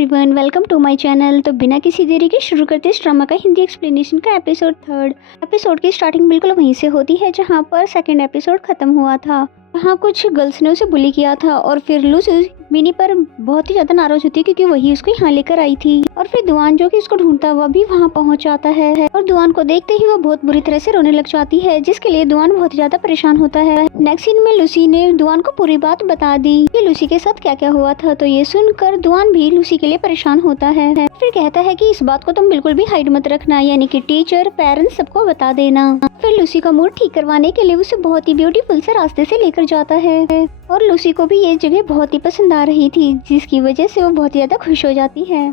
Everyone, welcome to my channel. तो बिना किसी देरी के शुरू करते इस ड्रामा का हिंदी एक्सप्लेनेशन का एपिसोड 3। एपिसोड की स्टार्टिंग बिल्कुल वहीं से होती है जहां पर सेकंड एपिसोड खत्म हुआ था। वहाँ कुछ गर्ल्स ने उसे बुली किया था और फिर लूसी मिनी पर बहुत ही ज्यादा नाराज होती है क्योंकि वही उसको यहाँ लेकर आई थी। और फिर दुआन जो कि उसको ढूंढता हुआ भी वहाँ पहुँच जाता है और दुआन को देखते ही वो बहुत बुरी तरह से रोने लग जाती है, जिसके लिए दुआन बहुत ज्यादा परेशान होता है। नेक्स्ट सीन में लूसी ने दुआन को पूरी बात बता दी कि लूसी के साथ क्या क्या हुआ था। तो ये सुनकर दुआन भी लूसी के लिए परेशान होता है। फिर कहता है कि इस बात को तुम बिल्कुल भी हाइड मत रखना, यानी कि टीचर, पेरेंट्स सबको बता देना। फिर लूसी का मूड ठीक करवाने के लिए उसे बहुत ही ब्यूटीफुल से रास्ते से लेकर जाता है और लूसी को भी ये जगह बहुत ही पसंद आ रही थी, जिसकी वजह से वो बहुत ज्यादा खुश हो जाती है।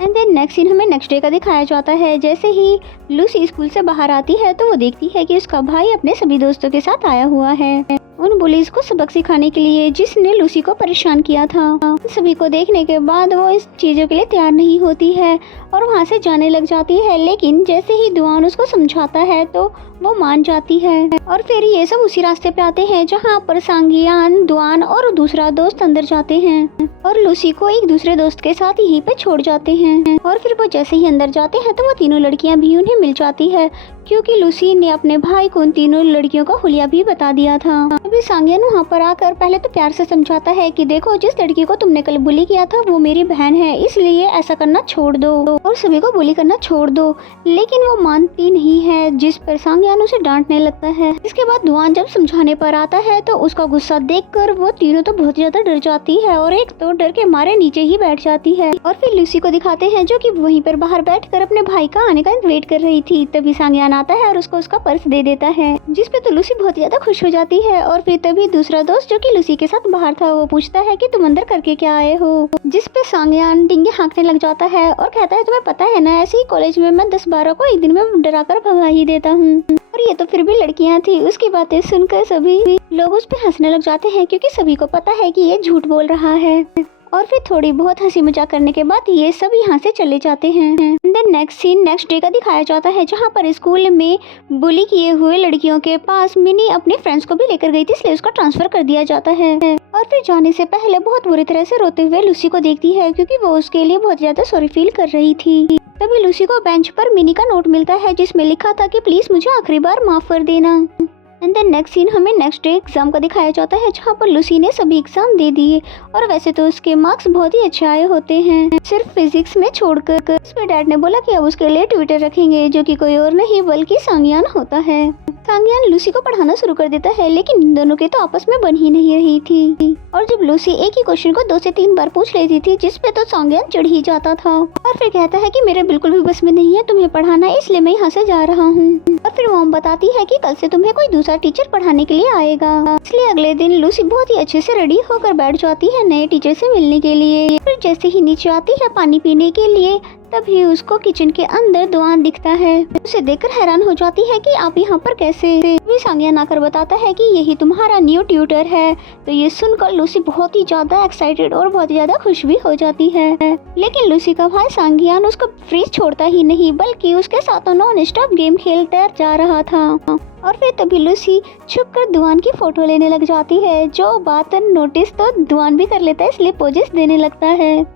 एंड देन नेक्स्ट सीन हमें नेक्स्ट डे का दिखाया जाता है। जैसे ही लूसी स्कूल से बाहर आती है तो वो देखती है कि उसका भाई अपने सभी दोस्तों के साथ आया हुआ है उन बुलीज को सबक सिखाने के लिए जिसने लूसी को परेशान किया था। सभी को देखने के बाद वो इस चीजों के लिए तैयार नहीं होती है और वहाँ से जाने लग जाती है, लेकिन जैसे ही दुआन उसको समझाता है तो वो मान जाती है। और फिर ये सब उसी रास्ते पे आते हैं जहाँ पर सांगियान, दुआन और दूसरा दोस्त अंदर जाते हैं और लूसी को एक दूसरे दोस्त के साथ यहीं पे छोड़ जाते हैं। और फिर वो जैसे ही अंदर जाते हैं तो वो तीनों लड़कियां भी उन्हें मिल जाती है क्योंकि लूसी ने अपने भाई को उन तीनों लड़कियों का हुलिया भी बता दिया था। अभी सांगियान वहाँ पर आकर पहले तो प्यार से समझाता है कि देखो, जिस लड़की को तुमने कल बुली किया था वो मेरी बहन है, इसलिए ऐसा करना छोड़ दो और सभी को बुली करना छोड़ दो। लेकिन वो मानती नहीं है, जिस पर सांगियान उसे डांटने लगता है। इसके बाद दुआन जब समझाने पर आता है तो उसका गुस्सा देखकर वो तीनों तो बहुत ज्यादा डर जाती है और एक तो डर के मारे नीचे ही बैठ जाती है। और फिर लूसी को दिखाते हैं जो कि वहीं पर बाहर बैठकर अपने भाई का आने का वेट कर रही थी। तभी सांगियान आता है और उसको उसका पर्स दे देता है, जिस पे तो लूसी बहुत ज्यादा खुश हो जाती है। और फिर तभी दूसरा दोस्त जो कि लूसी के साथ बाहर था वो पूछता है कि तुम अंदर करके क्या आए हो, जिस पे सांगियान डिंगे हाँकने लग जाता है और कहता है तुम्हें पता है ना, ऐसे ही कॉलेज में मैं 10-12 को एक दिन में डरा कर भगा ही देता हूँ। और ये तो फिर भी लड़कियां थी। उसकी बातें सुनकर सभी लोग उस पे हंसने लग जाते हैं क्योंकि सभी को पता है कि ये झूठ बोल रहा है। और फिर थोड़ी बहुत हंसी मजाक करने के बाद ये सब यहाँ से चले जाते हैं। Then next scene next day का दिखाया जाता है जहाँ पर स्कूल में बुली किए हुए लड़कियों के पास मिनी अपने फ्रेंड्स को भी लेकर गई थी, इसलिए उसका ट्रांसफर कर दिया जाता है। और फिर जाने से पहले बहुत बुरी तरह से रोते हुए लूसी को देखती है क्योंकि वो उसके लिए बहुत ज्यादा सॉरी फील कर रही थी। तभी लूसी को बेंच पर मिनी का नोट मिलता है जिसमें लिखा था कि प्लीज मुझे आखिरी बार माफ कर देना। एंड देन नेक्स्ट सीन हमें नेक्स्ट डे एग्जाम का दिखाया जाता है जहाँ पर लूसी ने सभी एग्जाम दे दिए और वैसे तो उसके मार्क्स बहुत ही अच्छे आए होते हैं, सिर्फ फिजिक्स में छोड़कर। इसमें डैड ने बोला कि अब उसके लिए ट्यूटर रखेंगे जो कि कोई और नहीं बल्कि सांगियान होता है। सांगियान लूसी को पढ़ाना शुरू कर देता है, लेकिन इन दोनों के तो आपस में बन ही नहीं रही थी। और जब लूसी एक ही क्वेश्चन को 2 से 3 बार पूछ लेती थी जिस पे तो सांगियान चिढ़ ही जाता था और फिर कहता है कि मेरे बिल्कुल भी बस में नहीं है तुम्हें पढ़ाना, इसलिए मैं यहाँ से जा रहा हूँ। और फिर मॉम बताती है कि कल से तुम्हें कोई दूसरा टीचर पढ़ाने के लिए आएगा। इसलिए अगले दिन लूसी बहुत ही अच्छे से रेडी होकर बैठ जाती है नए टीचर से मिलने के लिए। फिर जैसे ही नीचे आती है पानी पीने के लिए तभी उसको किचन के अंदर दुआन दिखता है। उसे देखकर हैरान हो जाती है कि आप यहाँ पर कैसे। भी सांगियान आकर बताता है कि यही तुम्हारा न्यू ट्यूटर है। तो ये सुनकर लूसी बहुत ही ज्यादा एक्साइटेड और बहुत ज्यादा खुश भी हो जाती है। लेकिन लूसी का भाई सांगियान उसको फ्री छोड़ता ही नहीं बल्कि उसके साथ नॉन स्टॉप गेम खेलते जा रहा था। और फिर तभी लूसी छुपकर दुआन की फोटो लेने लग जाती है, जो बात नोटिस तो दुआन भी कर लेता है, इसलिए पोजेस देने लगता है।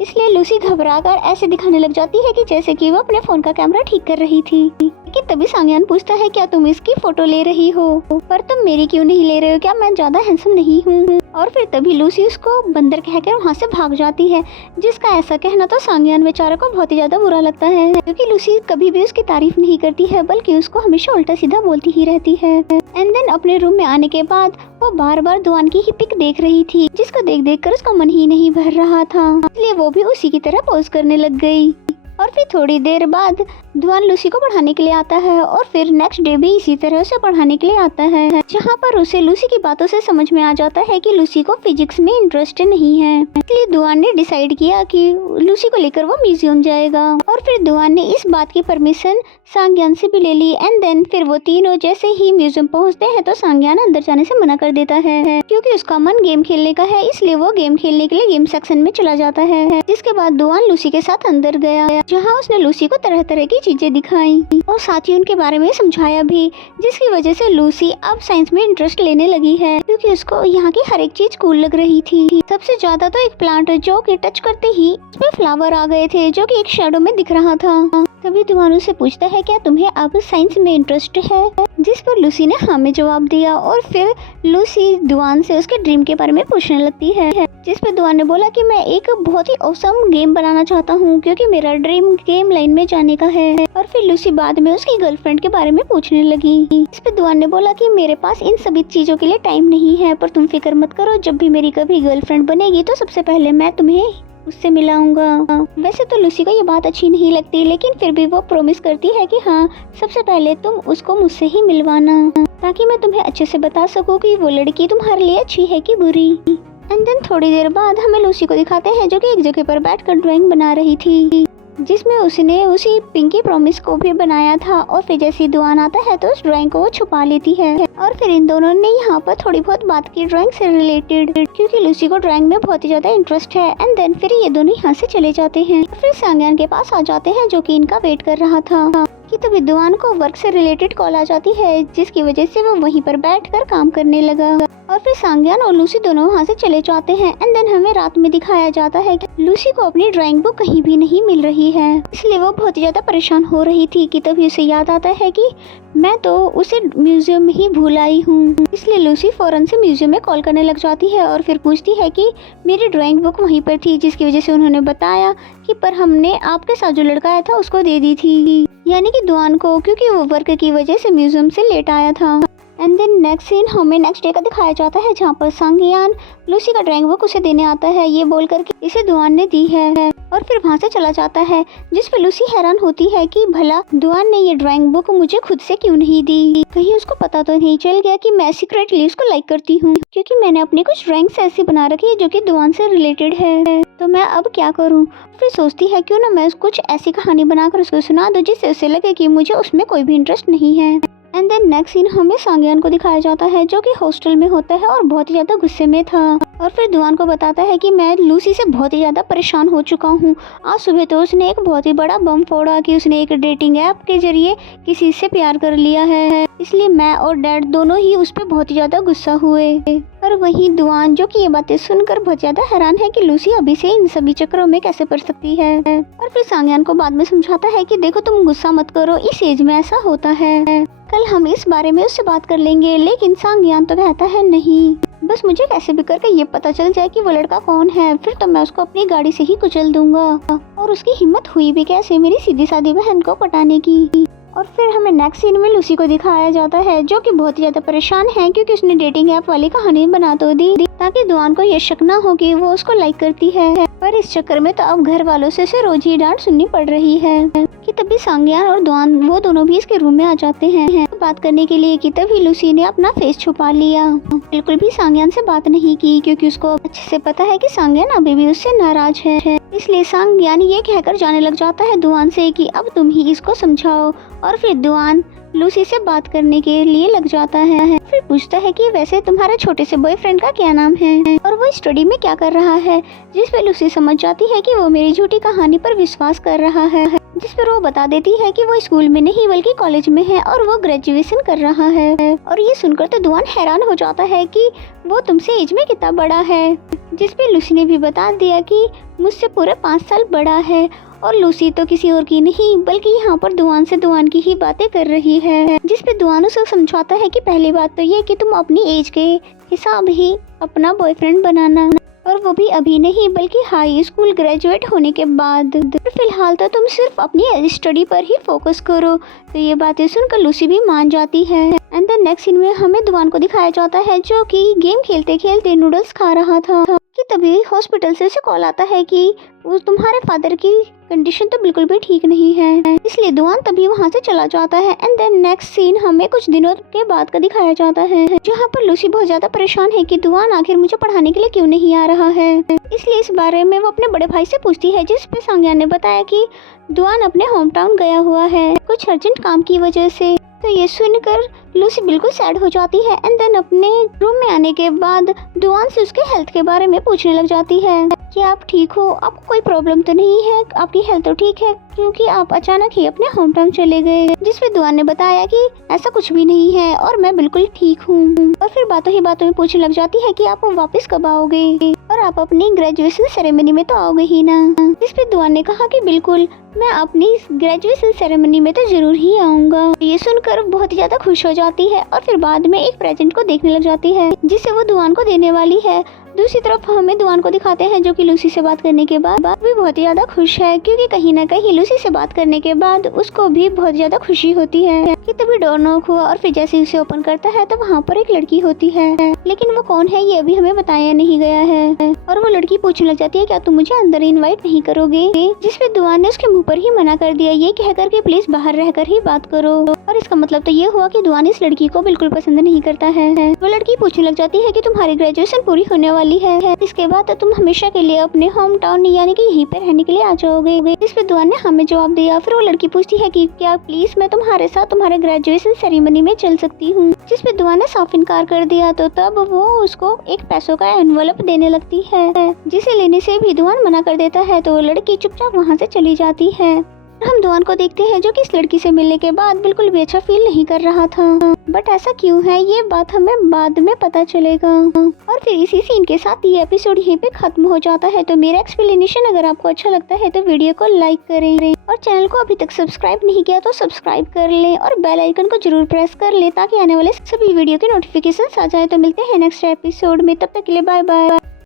इसलिए लूसी घबराकर ऐसे दिखाने लग जाती है कि जैसे कि वो अपने फोन का कैमरा ठीक कर रही थी। लेकिन तभी सांगियान पूछता है क्या तुम इसकी फोटो ले रही हो, पर तुम मेरी क्यों नहीं ले रहे हो, क्या मैं ज्यादा हैंडसम नहीं हूँ। और फिर तभी लूसी उसको बंदर कहकर वहाँ से भाग जाती है, जिसका ऐसा कहना तो सांगियान बेचारा को बहुत ही ज्यादा बुरा लगता है क्योंकि लूसी कभी भी उसकी तारीफ नहीं करती है बल्कि उसको हमेशा उल्टा सीधा बोलती ही रहती है। एंड देन अपने रूम में आने के बाद वो बार बार दुआन की ही पिक देख रही थी, जिसको देख देख कर उसका मन ही नहीं भर रहा था, इसलिए वो भी उसी की तरह पोज करने लग गई। और फिर थोड़ी देर बाद दुआन लूसी को पढ़ाने के लिए आता है और फिर नेक्स्ट डे भी इसी तरह उसे पढ़ाने के लिए आता है, जहाँ पर उसे लूसी की बातों से समझ में आ जाता है कि लूसी को फिजिक्स में इंटरेस्ट नहीं है। इसलिए दुआन ने डिसाइड किया कि लूसी को लेकर वो म्यूजियम जाएगा। और फिर दुआन ने इस बात की परमिशन सांगियान से भी ले ली। एंड देन फिर वो तीनों जैसे ही म्यूजियम पहुँचते हैं तो सांगियान अंदर जाने से मना कर देता है क्योंकि उसका मन गेम खेलने का है, इसलिए वो गेम खेलने के लिए गेम सेक्शन में चला जाता है। जिसके बाद दुआन लूसी के साथ अंदर गया जहाँ उसने लूसी को तरह तरह की चीजें दिखाई और साथ ही उनके बारे में समझाया भी, जिसकी वजह से लूसी अब साइंस में इंटरेस्ट लेने लगी है क्योंकि उसको यहाँ की हर एक चीज कूल लग रही थी। सबसे ज्यादा तो एक प्लांट जो कि टच करते ही उसमें फ्लावर आ गए थे जो कि एक शैडो में दिख रहा था। तभी दुआन से पूछता है क्या तुम्हें अब साइंस में इंटरेस्ट है, जिस पर लूसी ने हाँ में जवाब दिया और फिर लूसी दुआन से उसके ड्रीम के बारे में पूछने लगती है, जिस पर दुआन ने बोला कि मैं एक बहुत ही ऑसम गेम बनाना चाहता हूँ क्योंकि मेरा ड्रीम गेम लाइन में जाने का है। और फिर लूसी बाद में उसकी गर्लफ्रेंड के बारे में पूछने लगी, इस पर दुआन ने बोला कि मेरे पास इन सभी चीजों के लिए टाइम नहीं है, पर तुम फिक्र मत करो, जब भी मेरी कभी गर्लफ्रेंड बनेगी तो सबसे पहले मैं तुम्हें उससे मिलाऊंगा। वैसे तो लूसी को ये बात अच्छी नहीं लगती, लेकिन फिर भी वो प्रॉमिस करती है कि हाँ सबसे पहले तुम उसको मुझसे ही मिलवाना, ताकि मैं तुम्हें अच्छे से बता सकूं कि वो लड़की तुम्हारे लिए अच्छी है कि बुरी। एंड देन थोड़ी देर बाद हमें लूसी को दिखाते हैं जो कि एक जगह पर बैठकर ड्राइंग बना रही थी, जिसमें उसने उसी पिंकी प्रॉमिस को भी बनाया था। और फिर जैसे दुआन आता है तो उस ड्राइंग को वो छुपा लेती है और फिर इन दोनों ने यहाँ पर थोड़ी बहुत बात की ड्राइंग से रिलेटेड, क्योंकि लूसी को ड्राइंग में बहुत ही ज्यादा इंटरेस्ट है। एंड देन फिर ये दोनों यहाँ से चले जाते हैं। फिर सांग्यान के पास आ जाते हैं जो कि इनका वेट कर रहा था कि तभी दुआन को वर्क से रिलेटेड कॉल आ जाती है, जिसकी वजह से वो वहीं पर बैठकर काम करने लगा। और फिर सांग्यान और लूसी दोनों वहाँ से चले जाते हैं। एंड देन हमें रात में दिखाया जाता है कि लूसी को अपनी ड्राइंग बुक कहीं भी नहीं मिल रही है, इसलिए वो बहुत ही ज्यादा परेशान हो रही थी कि तभी उसे याद आता है कि मैं तो उसे म्यूजियम में ही भूल आई हूँ। इसलिए लूसी फौरन से म्यूजियम में कॉल करने लग जाती है और फिर पूछती है कि मेरी ड्राइंग बुक वहीं पर थी, जिसकी वजह से उन्होंने बताया कि पर हमने आपके साथ जो लड़का आया था उसको दे दी थी, यानी कि दुआन को, क्योंकि वो वर्क की वजह से म्यूजियम से लेट आया था। एंड देन नेक्स्ट सीन हमें नेक्स्ट डे का दिखाया जाता है, जहाँ पर सांग्यान लूसी का ड्राइंग बुक उसे देने आता है, ये बोलकर कि इसे दुआन ने दी है, और फिर वहाँ से चला जाता है। जिस पे लूसी हैरान होती है कि भला दुआन ने ये ड्राइंग बुक मुझे खुद से क्यों नहीं दी, कहीं उसको पता तो नहीं चल गया कि मैं सीक्रेटली उसको लाइक करती हूँ, क्योंकि मैंने अपनी कुछ ड्राइंग्स ऐसी बना रखी है जो कि दुआन से रिलेटेड है, तो मैं अब क्या करूँ। फिर सोचती है क्यों ना मैं कुछ ऐसी कहानी बनाकर उसको सुना दूं जिससे उसे लगे कि मुझे उसमें कोई भी इंटरेस्ट नहीं है। एंड देन नेक्स्ट सीन हमें सांग्यान को दिखाया जाता है जो कि हॉस्टल में होता है और बहुत ही ज्यादा गुस्से में था, और फिर दुआन को बताता है कि मैं लूसी से बहुत ही ज्यादा परेशान हो चुका हूँ। आज सुबह तो उसने एक बहुत ही बड़ा बम फोड़ा कि उसने एक डेटिंग ऐप के जरिए किसी से प्यार कर लिया है, इसलिए मैं और डैड दोनों ही उस पर बहुत ही ज्यादा गुस्सा हुए। और वहीं दुआन जो कि ये बातें सुनकर बहुत ज्यादा हैरान है कि लूसी अभी से इन सभी चक्करों में कैसे पड़ सकती है। और फिर सांग्यान को बाद में समझाता है कि देखो तुम गुस्सा मत करो, इस एज में ऐसा होता है, कल हम इस बारे में उससे बात कर लेंगे। लेकिन सांग्यान तो कहता है नहीं, बस मुझे कैसे भी करके ये पता चल जाए कि वो लड़का कौन है, फिर तो मैं उसको अपनी गाड़ी से ही कुचल दूंगा। और उसकी हिम्मत हुई भी कैसे मेरी सीधी सादी बहन को पटाने की। और फिर हमें नेक्स्ट सीन में लूसी को दिखाया जाता है जो कि बहुत ही ज्यादा परेशान है क्योंकि उसने डेटिंग ऐप वाली कहानी बना तो दी ताकि दुआन को ये शक ना हो कि वो उसको लाइक करती है, पर इस चक्कर में तो अब घर वालों से रोज ही डांट सुननी पड़ रही है। कि तभी सांग्यान और दुआन वो दोनों भी इसके रूम में आ जाते हैं बात करने के लिए, कि तभी लूसी ने अपना फेस छुपा लिया, बिल्कुल भी सांग्यान से बात नहीं की क्योंकि उसको अच्छे से पता है कि सांग्यान अभी भी उससे नाराज है। इसलिए सांग्यान ये कहकर जाने लग जाता है दुआन से कि अब तुम ही इसको समझाओ। और फिर दुआन लूसी से बात करने के लिए लग जाता है। फिर पूछता है कि वैसे तुम्हारे छोटे से बॉयफ्रेंड का क्या नाम है और वो स्टडी में क्या कर रहा है, जिस पे लूसी समझ जाती है कि वो मेरी झूठी कहानी पर विश्वास कर रहा है, जिस पर वो बता देती है कि वो स्कूल में नहीं बल्कि कॉलेज में है और वो ग्रेजुएशन कर रहा है। और ये सुनकर तो दुआन हैरान हो जाता है कि वो तुमसे एज में कितना बड़ा है, जिस पे लूसी ने भी बता दिया कि मुझसे पूरे 5 साल बड़ा है। और लूसी तो किसी और की नहीं बल्कि यहाँ पर दुआन से दुआन की ही बातें कर रही है, जिस पे दुआन उसे समझाता है कि पहली बात तो ये कि तुम अपनी एज के हिसाब ही अपना बॉयफ्रेंड बनाना, और वो भी अभी नहीं बल्कि हाई स्कूल ग्रेजुएट होने के बाद। फिलहाल तो तुम सिर्फ अपनी स्टडी पर ही फोकस करो। तो ये बातें सुनकर लूसी भी मान जाती है। एंड देन नेक्स्ट सीन में हमें दुआन को दिखाया जाता है जो कि गेम खेलते खेलते नूडल्स खा रहा था कि तभी हॉस्पिटल से उसे कॉल आता है कि वो तुम्हारे फादर की कंडीशन तो बिल्कुल भी ठीक नहीं है, इसलिए दुआन तभी वहाँ से चला जाता है। एंड देन नेक्स्ट सीन हमें कुछ दिनों के बाद का दिखाया जाता है जहाँ पर लूसी बहुत ज्यादा परेशान है कि दुआन आखिर मुझे पढ़ाने के लिए क्यों नहीं आ रहा है। इसलिए इस बारे में वो अपने बड़े भाई से पूछती है, जिस पे सांग्यान ने बताया कि दुआन अपने होम टाउन गया हुआ है कुछ अर्जेंट काम की वजह से। तो ये सुनकर लूसी बिल्कुल सैड हो जाती है। एंड देन अपने रूम में आने के बाद दुआन से उसके हेल्थ के बारे में पूछने लग जाती है, कि आप ठीक हो, आपको कोई प्रॉब्लम तो नहीं है, आपकी हेल्थ तो ठीक है, क्योंकि आप अचानक ही अपने होम टाउन चले गए। जिसपे दुआन ने बताया कि ऐसा कुछ भी नहीं है और मैं बिल्कुल ठीक हूँ। और फिर बातों ही बातों में पूछने लग जाती है कि आप वापस कब आओगे और आप अपनी ग्रेजुएशन सेरेमनी में तो आओगे ही ना। जिसपे दुआन ने कहा कि बिल्कुल, मैं अपनी ग्रेजुएशन सेरेमनी में तो जरूर ही आऊंगा। ये सुनकर बहुत ही ज्यादा खुश हो जाती है और फिर बाद में एक प्रेजेंट को देखने लग जाती है जिसे वो दुआन को देने वाली है। दूसरी तरफ हमें दुआन को दिखाते हैं जो कि लूसी से बात करने के बाद भी बहुत ही ज्यादा खुश है, क्योंकि कहीं ना कहीं लूसी से बात करने के बाद उसको भी बहुत ज्यादा खुशी होती है कि तभी डोर नॉक हुआ और फिर जैसे उसे ओपन करता है तो वहाँ पर एक लड़की होती है, लेकिन वो कौन है ये अभी हमें बताया नहीं गया है। और वो लड़की पूछने लग जाती है क्या तुम मुझे अंदर इनवाइट नहीं करोगे, जिसपे दुआन ने उसके मुँह पर ही मना कर दिया, ये कहकर के प्लीज बाहर रहकर ही बात करो। और इसका मतलब तो ये हुआ कि दुआन इस लड़की को बिल्कुल पसंद नहीं करता है। वो लड़की पूछने लग जाती है कि तुम्हारी ग्रेजुएशन पूरी होने वाली है, इसके बाद तो तुम हमेशा के लिए अपने होम टाउन यानी कि यहीं पे रहने के लिए आ जाओगे। इस पे दुआन ने हमें जवाब दिया। फिर वो लड़की पूछती है कि क्या प्लीज मैं तुम्हारे साथ तुम्हारे ग्रेजुएशन सेरेमनी में चल सकती हूँ, जिस पे दुआन ने साफ इनकार कर दिया। तो तब वो उसको एक पैसों का एनवलप देने लगती है, जिसे लेने से भी दुआन मना कर देता है। तो वो लड़की चुपचाप वहाँ से चली जाती है। हम दुआन को देखते हैं जो कि इस लड़की से मिलने के बाद बिल्कुल भी अच्छा फील नहीं कर रहा था, बट ऐसा क्यों है ये बात हमें बाद में पता चलेगा। और फिर इसी सीन के साथ ये एपिसोड यहीं पे खत्म हो जाता है। तो मेरा एक्सप्लेनेशन अगर आपको अच्छा लगता है तो वीडियो को लाइक करें और चैनल को अभी तक सब्सक्राइब नहीं किया तो सब्सक्राइब कर लें और बेल आइकन को जरूर प्रेस कर लें ताकि आने वाले सभी वीडियो के नोटिफिकेशन आ जाए। तो मिलते हैं नेक्स्ट एपिसोड में, तब तक के लिए बाय बाय।